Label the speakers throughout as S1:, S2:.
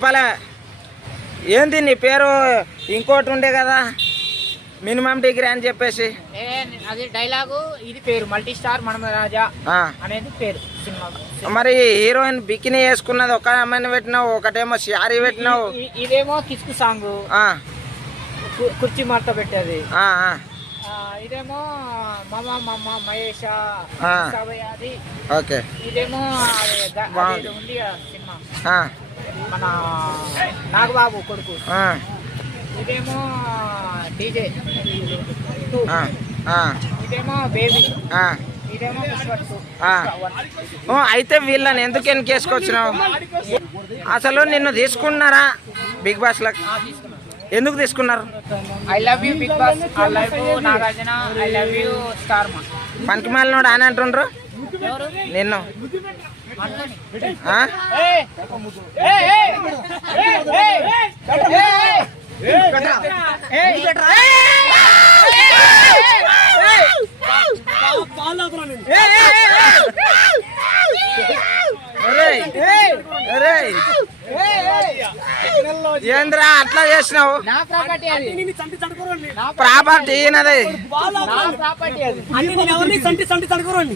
S1: చెప్పాలా? ఏంది నీ పేరు? ఇంకోటి ఉండే కదా. మినిమం డిగ్రీ అని చెప్పేసి.
S2: ఏ, అది డైలాగు ఇది పేరు. మల్టీ స్టార్ మనమ రాజా. అనేది పేరు సినిమా.
S1: మరి హీరోయిన్ బికినీ వేసుకున్నది ఒక అమ్మాయిని పెట్టినావు ఒకటేమో శారీ పెట్టినావు.
S2: ఇదేమో కిస్కు సాంగ్. కుర్చీ మార్త పెట్టేది. ఇదేమో మమ మమ్మ మహేష
S1: ఓకే.
S2: ఇదేమో ఉంది సినిమా. మన నాగబాబు కొడుకు. ఇదేమో డీజే. ఇదేమో బేబీ.
S1: అయితే వీళ్ళని ఎందుకు ఎన్నికేసుకొచ్చినావు? అసలు నిన్ను తీసుకున్నారా బిగ్ బాస్లో ఎందుకు తీసుకున్నారు?
S2: I love you big boss. I love you Nagarjuna. I love you star Maa.
S1: పనికి మాలినోడు అని అంటుండ్రు? నిన్ను
S2: మనతోని.
S1: ఏంద్రా అట్లా చేసినావు?
S2: నా ప్రాపర్టీ అది. నా
S1: ప్రాపర్టీ ఈయనది.
S2: నా ప్రాపర్టీ అది.
S3: అన్ని నేను ఎవరిని సంటి సంటి తడుకోరండి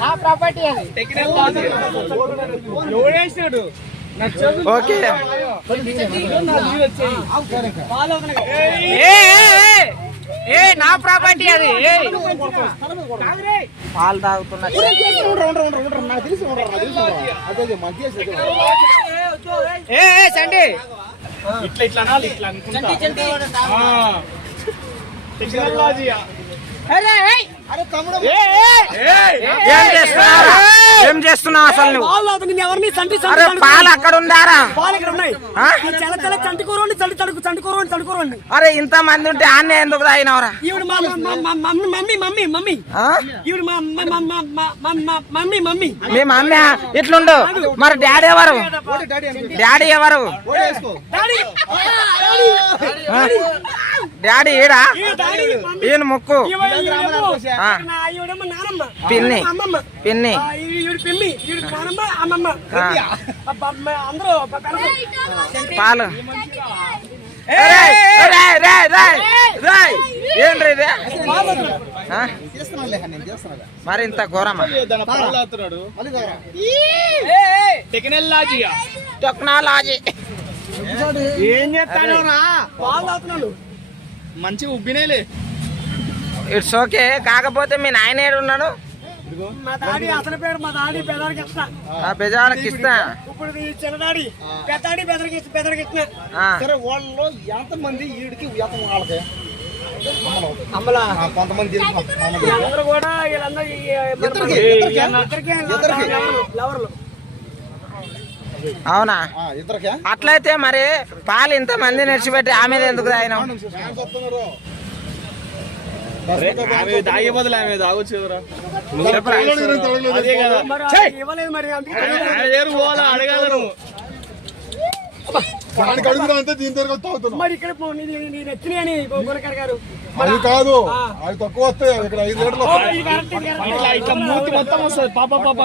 S2: నా ప్రాపర్టీ అది.
S1: ఓకే.
S2: ఏ ఏ నా ప్రాపర్టీ అది. ఏయ్!
S1: పాలు తాగుతున్నా
S2: ఏ ఏ, సండి
S3: ఇట్లా ఇట్లా ఇట్లా అనుకుంటా. టెక్నాలజీ
S2: అరే! ఏ, ఏ!
S1: ఏం చేస్తున్నావు అసలు నువ్వు? అరే పాలు అక్కడ
S3: చండుకోరండి
S1: అరే ఇంత మంది ఉంటే ఆన్నే ఎందుకు తాగినవరా?
S3: మీ మమ్మీ
S1: ఇట్లుండు. మరి డాడీ ఎవరు? డాడీ ఎవరు?
S3: డాడీ
S1: ఈడా? ఈయన ముక్కు. పిన్ని.
S3: అమ్మమ్మ.
S1: పిన్ని. పాలు. ఏంట్రీ? మరి ఇంత ఘోరమా?
S3: Technology
S1: technology.
S3: ఏం చేస్తాను పాలు తాగుతున్నాను
S4: మంచిగా ఉబ్బినేలే
S1: ఇట్స్ ఓకే కాకపోతే మీ నాయన ఏడు ఉన్నాడు
S3: మా డాడీ అసలు పేరు మా డాడీ పెదరికి ఇస్తా ఇప్పుడు ఈ చిన్నదాడి పెద్దాడి పెదరికి ఇస్తా పెదరికి ఇస్తున్నా
S4: సరే వాళ్ళలో ఎంత మంది ఈడికి ఎంత వాళ్ళకి
S3: అమ్మలా
S4: కొంతమంది.
S3: వీళ్ళందరూ కూడా వీళ్ళందరూ
S1: అవునా? అట్లయితే మరి పాలు ఇంత మంది నడిచిపెట్టి ఆమె ఎందుకు
S4: అదే కదా.
S3: మరి ఇక్కడ గురకర్ గారు.
S5: అది కాదు. అది తక్కువ వస్తాయి. ఇక్కడ ఐదు లీటర్లు.
S6: ఇట్లా మొత్తం వస్తుంది. పాప పాప.